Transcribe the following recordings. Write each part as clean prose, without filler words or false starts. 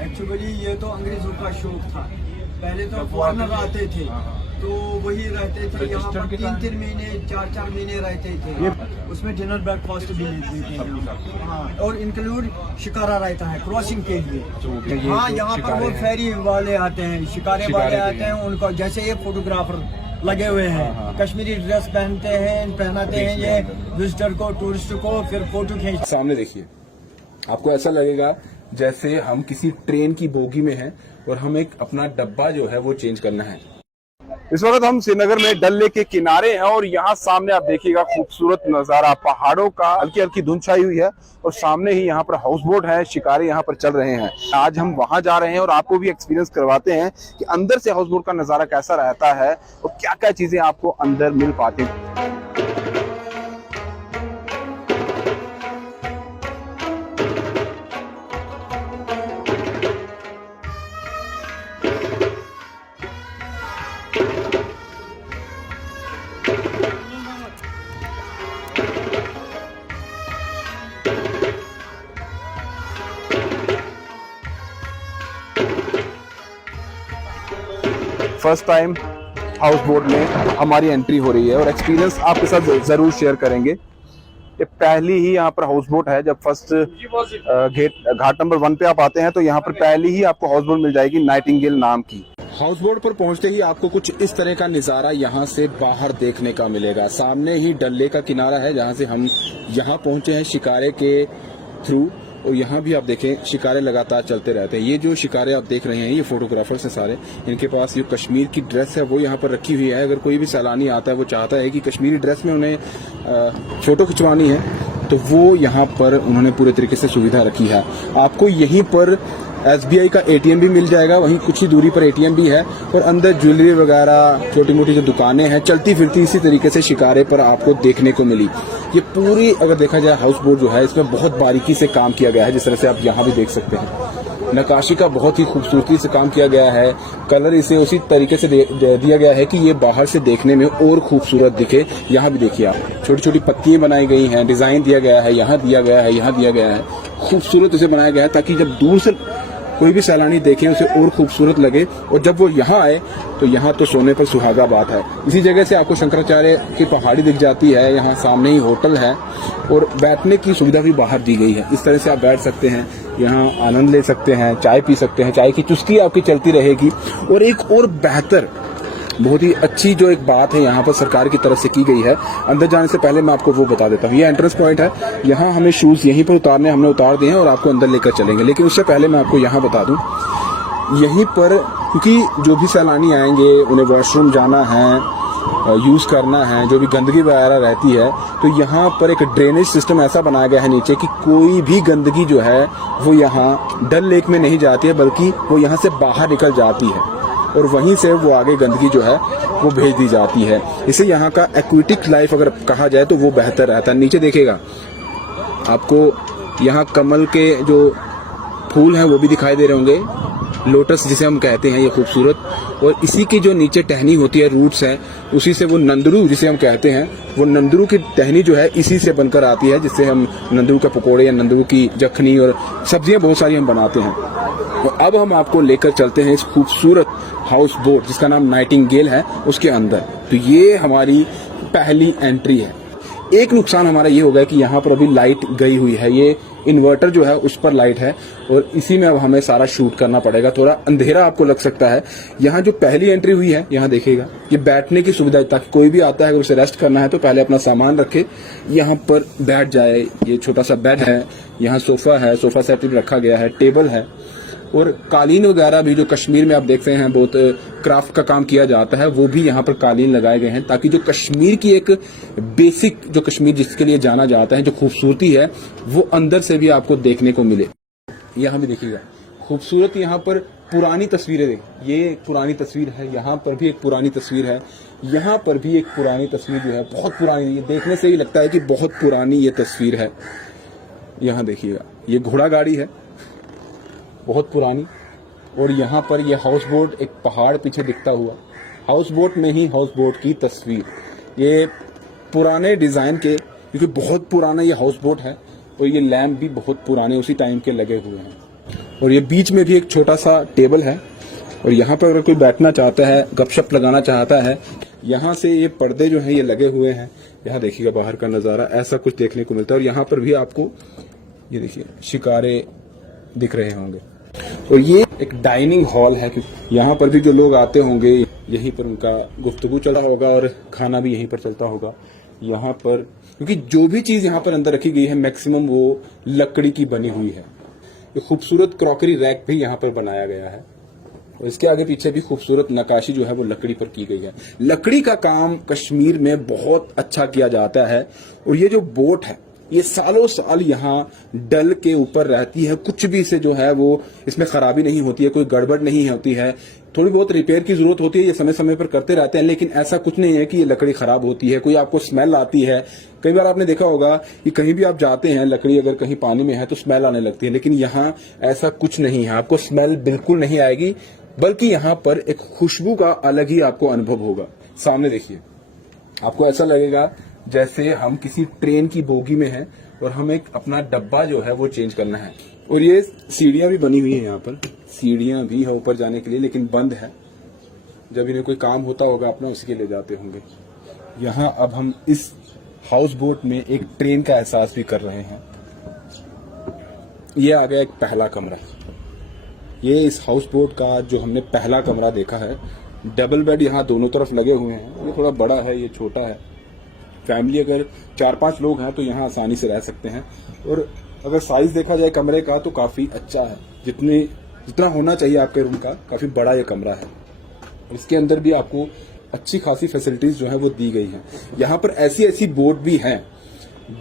Actually ये तो अंग्रेजों का शौक था। पहले तो फॉरेनर आते थे तो वही रहते थे यहाँ पर 3-3 महीने 4-4 महीने रहते थे। उसमें डिनर ब्रेकफास्ट भी लेते थे। हाँ, और इंक्लूड शिकारा रहता है क्रॉसिंग के लिए। हाँ, यहाँ पर वो फेरी वाले आते हैं, शिकारे वाले आते हैं, उनको जैसे ये फोटोग्राफर लगे हुए हैं, कश्मीरी ड्रेस पहनाते हैं ये विजिटर को, टूरिस्ट को, फिर फोटो खींच। सामने देखिए, आपको ऐसा लगेगा जैसे हम किसी ट्रेन की बोगी में हैं और हमें अपना डब्बा जो है वो चेंज करना है। इस वक्त हम श्रीनगर में डल लेक के किनारे हैं और यहाँ सामने आप देखिएगा खूबसूरत नजारा, पहाड़ों का हल्की हल्की धुंध छाई हुई है और सामने ही यहाँ पर हाउस बोट है, शिकारे यहाँ पर चल रहे हैं। आज हम वहां जा रहे हैं और आपको भी एक्सपीरियंस करवाते हैं कि अंदर से हाउस बोट का नजारा कैसा रहता है और क्या क्या चीजें आपको अंदर मिल पाती हैं। फर्स्ट टाइम हाउस बोट में हमारी एंट्री हो रही है और एक्सपीरियंस आपके साथ जरूर शेयर करेंगे। ये पहली ही यहाँ पर हाउस बोट है। जब फर्स्ट घाट नंबर 1 पे आप आते हैं तो यहाँ पर पहली ही आपको हाउस बोट मिल जाएगी नाइटिंगेल नाम की। हाउस बोट पर पहुंचते ही आपको कुछ इस तरह का नजारा यहाँ से बाहर देखने का मिलेगा। सामने ही डल लेक का किनारा है जहाँ से हम यहाँ पहुंचे हैं शिकारे के थ्रू, और यहाँ भी आप देखें शिकारे लगातार चलते रहते हैं। ये जो शिकारे आप देख रहे हैं ये फोटोग्राफर्स हैं सारे, इनके पास जो कश्मीर की ड्रेस है वो यहाँ पर रखी हुई है। अगर कोई भी सैलानी आता है वो चाहता है कि कश्मीरी ड्रेस में उन्हें फोटो खिंचवानी है तो वो यहाँ पर उन्होंने पूरे तरीके से सुविधा रखी है। आपको यहीं पर SBI का ATM भी मिल जाएगा, वहीं कुछ ही दूरी पर ATM भी है और अंदर ज्वेलरी वगैरह छोटी मोटी जो दुकानें हैं चलती फिरती इसी तरीके से शिकारे पर आपको देखने को मिली। ये पूरी अगर देखा जाए हाउस बोट जो है इसमें बहुत बारीकी से काम किया गया है, जिस तरह से आप यहाँ भी देख सकते हैं। नक्काशी का बहुत ही खूबसूरती से काम किया गया है, कलर इसे उसी तरीके से दिया गया है कि ये बाहर से देखने में और खूबसूरत दिखे। यहाँ भी देखिए आप छोटी छोटी पत्तियां बनाई गई हैं, डिजाइन दिया गया है, यहाँ दिया गया है, यहाँ दिया गया है, खूबसूरत इसे बनाया गया है ताकि जब दूर से कोई भी सैलानी देखे उसे और खूबसूरत लगे और जब वो यहाँ आए तो यहाँ तो सोने पर सुहागा बात है। इसी जगह से आपको शंकराचार्य की पहाड़ी दिख जाती है, यहाँ सामने ही होटल है और बैठने की सुविधा भी बाहर दी गई है। इस तरह से आप बैठ सकते हैं, यहाँ आनंद ले सकते हैं, चाय पी सकते हैं, चाय की चुस्की आपकी चलती रहेगी। और एक और बेहतर बहुत ही अच्छी जो एक बात है यहाँ पर सरकार की तरफ से की गई है, अंदर जाने से पहले मैं आपको वो बता देता हूँ। ये एंट्रेंस पॉइंट है, यहाँ हमें शूज यहीं पर उतारने हमने उतार दिए हैं और आपको अंदर लेकर चलेंगे। लेकिन उससे पहले मैं आपको यहाँ बता दूं, यहीं पर क्योंकि जो भी सैलानी आएंगे उन्हें वॉशरूम जाना है, यूज करना है, जो भी गंदगी वगैरह रहती है तो यहाँ पर एक ड्रेनेज सिस्टम ऐसा बनाया गया है नीचे कि कोई भी गंदगी जो है वो यहाँ डल लेक में नहीं जाती है, बल्कि वो यहाँ से बाहर निकल जाती है और वहीं से वो आगे गंदगी जो है वो भेज दी जाती है। इसे यहाँ का एक्वेटिक लाइफ अगर कहा जाए तो वो बेहतर रहता है। नीचे देखिएगा आपको यहाँ कमल के जो फूल हैं वो भी दिखाई दे रहे होंगे, लोटस जिसे हम कहते हैं, ये खूबसूरत। और इसी की जो नीचे टहनी होती है, रूट्स हैं, उसी से वो नंदरू जिसे हम कहते हैं, वो नंदरू की टहनी जो है इसी से बनकर आती है, जिससे हम नंदरू के पकोड़े या नंदरू की जखनी और सब्जियां बहुत सारी हम बनाते हैं। तो अब हम आपको लेकर चलते हैं इस खूबसूरत हाउस बोट जिसका नाम नाइटिंगेल है उसके अंदर। तो ये हमारी पहली एंट्री है। एक नुकसान हमारा ये होगा कि यहाँ पर अभी लाइट गई हुई है, ये इन्वर्टर जो है उस पर लाइट है और इसी में अब हमें सारा शूट करना पड़ेगा। थोड़ा अंधेरा आपको लग सकता है। यहाँ जो पहली एंट्री हुई है यहाँ देखिएगा, ये बैठने की सुविधा, ताकि कोई भी आता है अगर उसे रेस्ट करना है तो पहले अपना सामान रखे, यहाँ पर बैठ जाए। ये छोटा सा बेड है, यहाँ सोफा है, सोफा सेट भी रखा गया है, टेबल है और कालीन वगैरह भी जो कश्मीर में आप देख रहे हैं बहुत क्राफ्ट का काम किया जाता है, वो भी यहाँ पर कालीन लगाए गए हैं ताकि जो कश्मीर की एक बेसिक, जो कश्मीर जिसके लिए जाना जाता है, जो खूबसूरती है वो अंदर से भी आपको देखने को मिले। यहाँ भी देखिएगा खूबसूरत यहाँ पर पुरानी तस्वीरें देख, ये एक पुरानी तस्वीर है, यहाँ पर भी एक पुरानी तस्वीर है, यहाँ पर भी एक पुरानी तस्वीर जो है बहुत पुरानी, ये देखने से ही लगता है कि बहुत पुरानी ये तस्वीर है। यहाँ देखिएगा, ये घोड़ा गाड़ी है बहुत पुरानी, और यहाँ पर ये हाउस बोट, एक पहाड़ पीछे दिखता हुआ, हाउस बोट में ही हाउस बोट की तस्वीर, ये पुराने डिजाइन के, क्योंकि बहुत पुराना ये हाउस बोट है, और ये लैंप भी बहुत पुराने उसी टाइम के लगे हुए हैं। और ये बीच में भी एक छोटा सा टेबल है, और यहाँ पर अगर कोई बैठना चाहता है, गपशप लगाना चाहता है, यहाँ से ये पर्दे जो हैं ये लगे हुए हैं। यहाँ देखिएगा बाहर का नज़ारा, ऐसा कुछ देखने को मिलता है। और यहाँ पर भी आपको ये देखिए शिकारे दिख रहे होंगे। और ये एक डाइनिंग हॉल है, क्योंकि यहाँ पर भी जो लोग आते होंगे यहीं पर उनका गुफ्तगू चला होगा और खाना भी यहीं पर चलता होगा। यहाँ पर क्योंकि जो भी चीज़ यहाँ पर अंदर रखी गई है मैक्सिमम वो लकड़ी की बनी हुई है। एक खूबसूरत क्रॉकरी रैक भी यहाँ पर बनाया गया है, और इसके आगे पीछे भी खूबसूरत नक्काशी जो है वो लकड़ी पर की गई है। लकड़ी का काम कश्मीर में बहुत अच्छा किया जाता है। और ये जो बोट है ये सालों साल यहाँ डल के ऊपर रहती है, कुछ भी से जो है वो इसमें खराबी नहीं होती है, कोई गड़बड़ नहीं होती है। थोड़ी बहुत रिपेयर की जरूरत होती है, ये समय समय पर करते रहते हैं, लेकिन ऐसा कुछ नहीं है कि ये लकड़ी खराब होती है, कोई आपको स्मेल आती है। कई बार आपने देखा होगा कि कहीं भी आप जाते हैं, लकड़ी अगर कहीं पानी में है तो स्मेल आने लगती है, लेकिन यहाँ ऐसा कुछ नहीं है, आपको स्मेल बिल्कुल नहीं आएगी, बल्कि यहाँ पर एक खुशबू का अलग ही आपको अनुभव होगा। सामने देखिए, आपको ऐसा लगेगा जैसे हम किसी ट्रेन की बोगी में हैं और हमें एक अपना डब्बा जो है वो चेंज करना है। और ये सीढ़ियां भी बनी हुई हैं, यहाँ पर सीढ़ियां भी है ऊपर जाने के लिए, लेकिन बंद है। जब इन्हें कोई काम होता होगा अपना उसी के लिए जाते होंगे। यहाँ अब हम इस हाउस बोट में एक ट्रेन का एहसास भी कर रहे हैं। ये आ गया एक पहला कमरा, ये इस हाउस बोट का जो हमने पहला कमरा देखा है। डबल बेड यहाँ दोनों तरफ लगे हुए हैं, ये थोड़ा बड़ा है, ये छोटा है। फैमिली अगर 4-5 लोग हैं तो यहाँ आसानी से रह सकते हैं। और अगर साइज देखा जाए कमरे का तो काफी अच्छा है, जितना होना चाहिए आपके रूम का, काफी बड़ा ये कमरा है। इसके अंदर भी आपको अच्छी खासी फैसिलिटीज जो है वो दी गई हैं। यहाँ पर ऐसी बोट भी हैं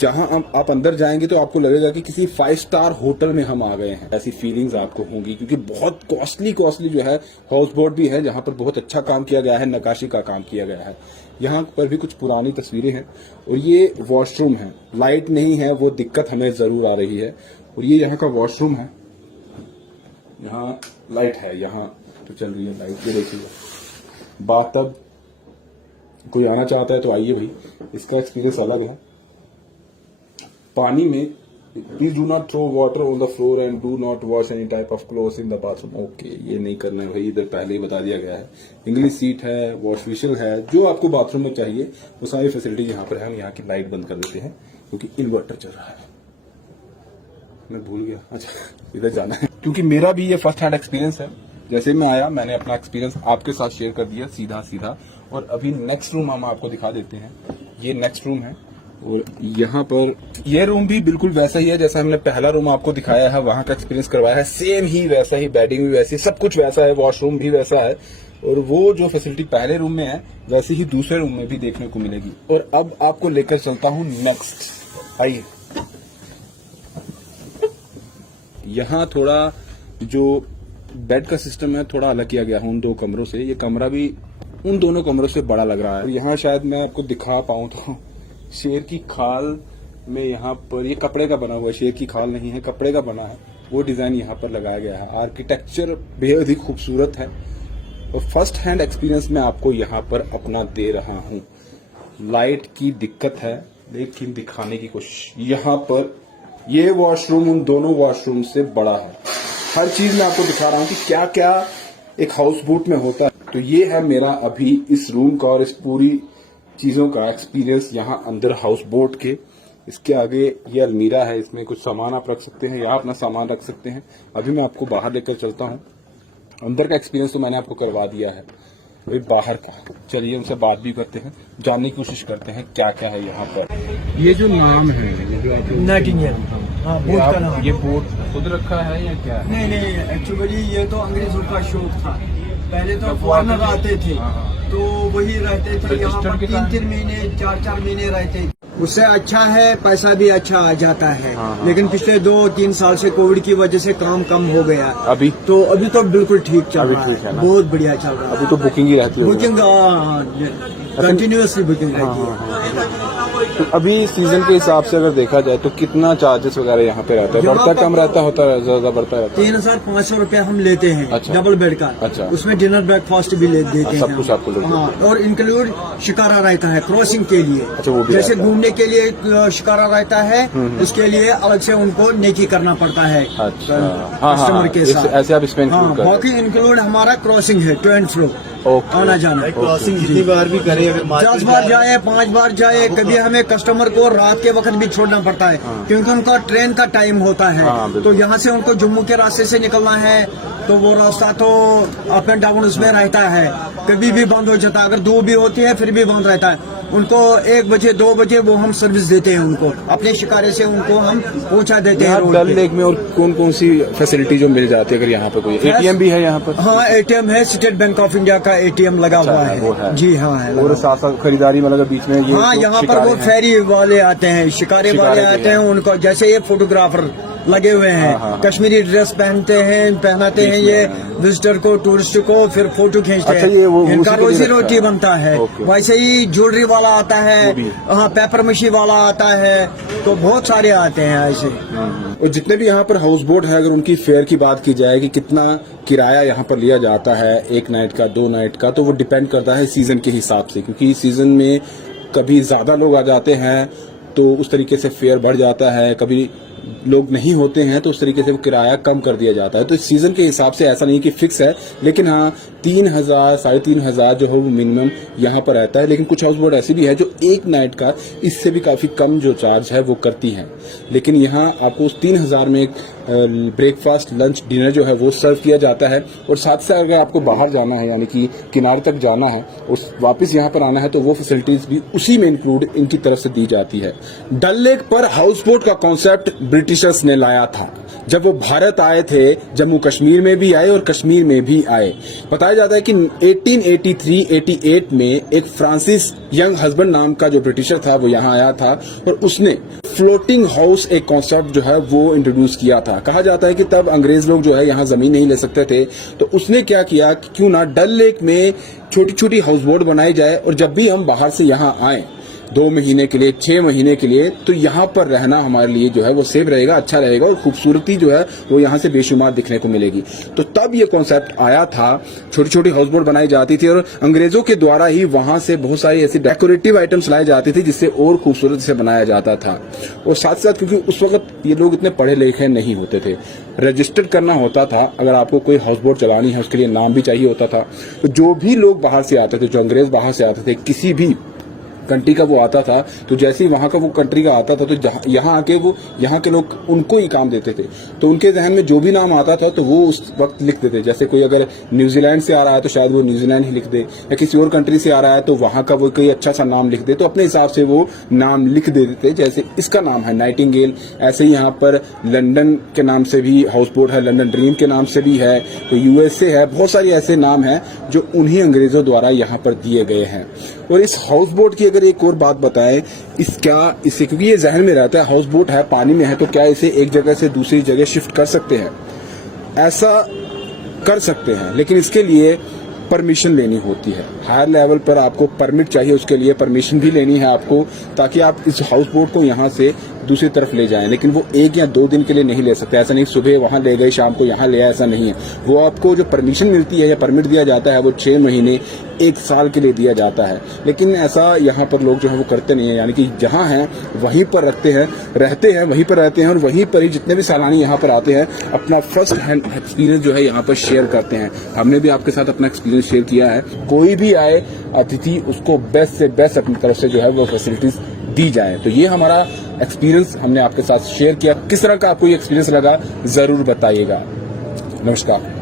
जहां आप अंदर जाएंगे तो आपको लगेगा कि किसी 5 स्टार होटल में हम आ गए हैं, ऐसी फीलिंग्स आपको होंगी। क्योंकि बहुत कॉस्टली जो है हाउस बोट भी है, जहां पर बहुत अच्छा काम किया गया है, नक्काशी का काम किया गया है। यहाँ पर भी कुछ पुरानी तस्वीरें हैं। और ये वॉशरूम है, लाइट नहीं है वो दिक्कत हमें जरूर आ रही है। और ये यहाँ का वॉशरूम है, यहाँ लाइट है, यहाँ तो चल रही है लाइट, ये देखिएगा। बाथटब, कोई आना चाहता है तो आइए भाई, इसका एक्सपीरियंस अलग है। पानी में please do not throw water on the floor and do not wash any type of clothes in the bathroom. Okay, ये नहीं करना है भाई, इधर पहले ही बता दिया गया है। इंग्लिश सीट है, वॉश बेसिन है, जो आपको बाथरूम में चाहिए वो सारी फैसिलिटी यहाँ पर है। हम यहाँ की लाइट बंद कर देते हैं क्योंकि इन्वर्टर चल रहा है। मैं भूल गया, अच्छा इधर जाना है, क्योंकि मेरा भी ये फर्स्ट हैंड एक्सपीरियंस है। जैसे मैं आया मैंने अपना एक्सपीरियंस आपके साथ शेयर कर दिया सीधा। और अभी नेक्स्ट रूम हम आपको दिखा देते हैं। ये नेक्स्ट रूम है, और यहाँ पर ये रूम भी बिल्कुल वैसा ही है जैसा हमने पहला रूम आपको दिखाया है, वहां का एक्सपीरियंस करवाया है। सेम ही वैसा ही, बेडिंग भी वैसी, सब कुछ वैसा है, वॉशरूम भी वैसा है। और वो जो फैसिलिटी पहले रूम में है वैसे ही दूसरे रूम में भी देखने को मिलेगी। और अब आपको लेकर चलता हूँ नेक्स्ट, आइए। यहाँ थोड़ा जो बेड का सिस्टम है थोड़ा अलग किया गया है उन 2 कमरों से। ये कमरा भी उन दोनों कमरों से बड़ा लग रहा है। यहाँ शायद मैं आपको दिखा पाऊँ तो शेर की खाल में यहाँ पर, ये कपड़े का बना हुआ है, शेर की खाल नहीं है, कपड़े का बना है, वो डिजाइन यहाँ पर लगाया गया है। आर्किटेक्चर बेहद ही खूबसूरत है। और फर्स्ट हैंड एक्सपीरियंस मैं आपको यहाँ पर अपना दे रहा हूँ। लाइट की दिक्कत है लेकिन दिखाने की कोशिश। यहाँ पर ये वॉशरूम उन दोनों वॉशरूम से बड़ा है। हर चीज मैं आपको दिखा रहा हूँ कि क्या क्या एक हाउस बोट में होता है। तो ये है मेरा अभी इस रूम का और इस पूरी चीजों का एक्सपीरियंस यहाँ अंदर हाउस बोट के। इसके आगे ये अलमीरा है, इसमें कुछ सामान आप रख सकते हैं या अपना सामान रख सकते हैं। अभी मैं आपको बाहर लेकर चलता हूँ। अंदर का एक्सपीरियंस तो मैंने आपको करवा दिया है, अभी बाहर का चलिए उनसे बात भी करते हैं, जानने की कोशिश करते हैं क्या क्या है यहाँ पर। ये जो नाम है नाइटिंगेल, हाँ, बोट का नाम। ये बोट खुद रखा है या क्या है? नहीं, एक्चुअली ये तो अंग्रेजों का शौक था। पहले तो फॉरेनर आते थे तो वही रहते थे यहाँ पर, 3-3 महीने 4-4 महीने रहते थे। उससे अच्छा है, पैसा भी अच्छा आ जाता है। हाँ, लेकिन पिछले 2-3 साल से कोविड की वजह से काम कम हो गया। अभी तो बिल्कुल ठीक चल रहा ठीक है है, ना? बहुत बढ़िया चल रहा है। अभी तो बुकिंग ही रहती है, बुकिंग कंटिन्यूअसली बुकिंग रहती है। तो अभी सीजन के हिसाब से अगर देखा जाए तो कितना चार्जेस वगैरह यहाँ पे रहता है? बढ़ता कम रहता होता है, ज्यादा बढ़ता रहता है? 3,500 रुपया हम लेते हैं। अच्छा। डबल बेड का। अच्छा। उसमें डिनर ब्रेकफास्ट भी देते हैं। सब कुछ आपको लेते हैं। हाँ, और इंक्लूड शिकारा रहता है क्रॉसिंग के लिए। अच्छा, वो भी जैसे रहता है। घूमने के लिए शिकारा रहता है, उसके लिए अलग से उनको नेकी करना पड़ता है। अच्छा, कस्टमर के साथ ऐसे आप इसमें हाँ, include करते हैं। बाकी इंक्लूड हमारा क्रॉसिंग है, 2 एंड फ्रो ओके। आना जाना। क्रॉसिंग जितनी बार भी करें, अगर 10 बार जाए, 5 बार जाए, कभी हमें कस्टमर को रात के वक्त भी छोड़ना पड़ता है, क्योंकि उनका ट्रेन का टाइम होता हाँ, है। बिल्कुल। तो यहाँ से उनको जम्मू के रास्ते से निकलना है, तो वो रास्ता तो अप एंड डाउन उसमें रहता है, कभी भी बंद हो जाता है। अगर 2 भी होती है फिर भी बंद रहता है। उनको 1 बजे 2 बजे वो हम सर्विस देते हैं, उनको अपने शिकारे से उनको हम पहुंचा देते हैं यहाँ रोड डल पे। लेक में और कौन कौन सी फैसिलिटी जो मिल जाती है? अगर यहाँ पे कोई एटीएम भी है यहाँ पर? हाँ, एटीएम है, स्टेट बैंक ऑफ इंडिया का एटीएम लगा हुआ वो है। है। जी हाँ, है और साथ साथ खरीदारी मतलब बीच में ये हाँ, जो यहाँ पर शिकारे वो हैं। फेरी वाले आते हैं, शिकारे वाले शिकारे भी आते हैं, उनको जैसे ये फोटोग्राफर लगे हुए हैं, हाँ। कश्मीरी ड्रेस पहनाते हैं ये विजिटर को, टूरिस्ट को, फिर फोटो खींचते अच्छा, हैं। ये वो इनका उसी के लिए रोजी रखा रोटी है। बनता है। ओके। वैसे ही ज्वेलरी वाला आता है, वो भी। हाँ, पेपर मशीन वाला आता है, तो बहुत सारे आते हैं ऐसे। और जितने भी यहाँ पर हाउस बोट है, अगर उनकी फेयर की बात की जाए कि कितना किराया यहाँ पर लिया जाता है, 1 नाइट का, 2 नाइट का, तो वो डिपेंड करता है सीजन के हिसाब से। क्योंकि सीजन में कभी ज्यादा लोग आ जाते हैं तो उस तरीके से फेयर बढ़ जाता है, कभी लोग नहीं होते हैं तो उस तरीके से वो किराया कम कर दिया जाता है। तो इस सीजन के हिसाब से ऐसा नहीं कि फिक्स है, लेकिन हाँ 3,000 3,500 जो है वो मिनिमम यहाँ पर रहता है। लेकिन कुछ हाउस बोट ऐसी भी है जो 1 नाइट का इससे भी काफी कम जो चार्ज है वो करती हैं। लेकिन यहाँ आपको उस 3,000 में एक ब्रेकफास्ट, लंच, डिनर जो है वो सर्व किया जाता है। और साथ से अगर आपको बाहर जाना है, यानी कि किनारे तक जाना है, उस वापस यहाँ पर आना है, तो वो फैसिलिटीज भी उसी में इंक्लूड इनकी तरफ से दी जाती है। डल लेक पर हाउस बोट का कॉन्सेप्ट ब्रिटिशर्स ने लाया था। जब वो भारत आए थे, जम्मू कश्मीर में भी आए और कश्मीर में भी आए। बताया जाता है कि 1883-88 में एक फ्रांसिस यंग हस्बैंड नाम का जो ब्रिटिशर था वो यहाँ आया था और उसने फ्लोटिंग हाउस एक कॉन्सेप्ट जो है वो इंट्रोड्यूस किया था। कहा जाता है कि तब अंग्रेज लोग जो है यहाँ जमीन नहीं ले सकते थे, तो उसने क्या किया कि क्यों ना डल लेक में छोटी छोटी हाउस बोट बनाई जाए और जब भी हम बाहर से यहाँ आए 2 महीने के लिए, 6 महीने के लिए, तो यहाँ पर रहना हमारे लिए जो है वो सेफ रहेगा, अच्छा रहेगा और खूबसूरती जो है वो यहाँ से बेशुमार दिखने को मिलेगी। तो तब ये कॉन्सेप्ट आया था, छोटी छोटी हाउस बोट बनाई जाती थी और अंग्रेजों के द्वारा ही वहां से बहुत सारी ऐसी डेकोरेटिव आइटम्स लाई जाती थी जिससे और खूबसूरत से बनाया जाता था। और साथ साथ क्योंकि उस वक्त ये लोग इतने पढ़े लिखे नहीं होते थे, रजिस्टर्ड करना होता था, अगर आपको कोई हाउस बोट चलानी है उसके लिए नाम भी चाहिए होता था। तो जो भी लोग बाहर से आते थे, जो अंग्रेज बाहर से आते थे, किसी भी कंट्री का वो आता था, तो जैसे ही वहां का वो कंट्री का आता था तो यहाँ आके वो यहाँ के लोग उनको ही काम देते थे। तो उनके जहन में जो भी नाम आता था तो वो उस वक्त लिख देते। जैसे कोई अगर न्यूजीलैंड से आ रहा है तो शायद वो न्यूजीलैंड ही लिख दे, या किसी और कंट्री से आ रहा है तो वहां का वो कोई अच्छा सा नाम लिख दे, तो अपने हिसाब से वो नाम लिख दे देते। जैसे इसका नाम है नाइटिंगेल, ऐसे ही यहाँ पर लंदन के नाम से भी हाउस बोट है, लंदन ड्रीम के नाम से भी है, तो यूएसए है, बहुत सारी ऐसे नाम हैं जो उन्हीं अंग्रेजों द्वारा यहाँ पर दिए गए हैं। और इस हाउस बोट की अगर एक और बात बताएं, इससे क्योंकि ये जहन में रहता है हाउस बोट है, पानी में है, तो क्या इसे एक जगह से दूसरी जगह शिफ्ट कर सकते हैं? ऐसा कर सकते हैं, लेकिन इसके लिए परमिशन लेनी होती है। हायर लेवल पर आपको परमिट चाहिए, उसके लिए परमिशन भी लेनी है आपको, ताकि आप इस हाउस बोट को यहाँ से दूसरी तरफ ले जाएं। लेकिन वो 1 या 2 दिन के लिए नहीं ले सकते। ऐसा नहीं सुबह वहां ले गए शाम को यहाँ ले आए, ऐसा नहीं है। वो आपको जो परमिशन मिलती है या परमिट दिया जाता है वो 6 महीने 1 साल के लिए दिया जाता है। लेकिन ऐसा यहाँ पर लोग जो है वो करते नहीं है, यानी कि जहाँ हैं वहीं पर रहते हैं, वहीं पर रहते हैं और वहीं पर ही जितने भी सैलानी यहाँ पर आते हैं अपना फर्स्ट हैंड एक्सपीरियंस जो है यहाँ पर शेयर करते हैं। हमने भी आपके साथ अपना एक्सपीरियंस शेयर किया है। कोई भी आए अतिथि, उसको बेस्ट से बेस्ट अपनी तरफ से जो है वो फैसिलिटीज दी जाए। तो ये हमारा एक्सपीरियंस हमने आपके साथ शेयर किया। किस तरह का आपको ये एक्सपीरियंस लगा जरूर बताइएगा। नमस्कार।